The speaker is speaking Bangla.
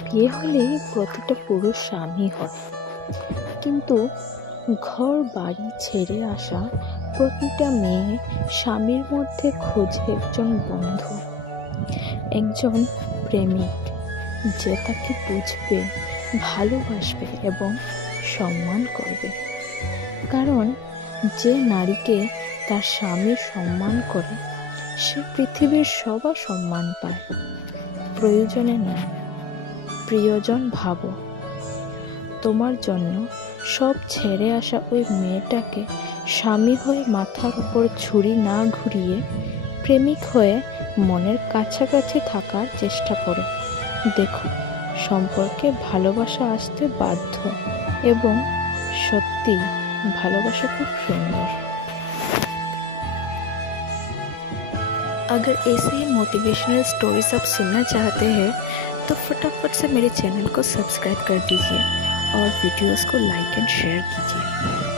বিয়ে হলে প্রতিটা পুরুষ স্বামী হয়, কিন্তু ঘর বাড়ি ছেড়ে আসা প্রতিটা মেয়ে স্বামীর মধ্যে খোঁজে একজন বন্ধু, একজন প্রেমিক, যে তাকে বুঝবে, ভালোবাসবে এবং সম্মান করবে। কারণ যে নারীকে তার স্বামী সম্মান করে, সে পৃথিবীর সবার সম্মান পায়। প্রয়োজনে নয়, প্রিয়জন ভাবো। তোমার জন্য সব ছেড়ে আসা ওই মেয়েটাকে স্বামী হয়ে মাথার উপর ছুরি না ঘুরিয়ে প্রেমিক হয়ে মনের কাছাকাছি থাকার চেষ্টা করো। দেখো, সম্পর্কে ভালোবাসা আসতে বাধ্য, এবং সত্যি ভালোবাসা খুব সুন্দর। अगर ऐसे ही मोटिवेशनल स्टोरीज आप सुनना चाहते हैं तो फटाफट से मेरे चैनल को सब्सक्राइब कर दीजिए और वीडियोस को लाइक एंड शेयर कीजिए।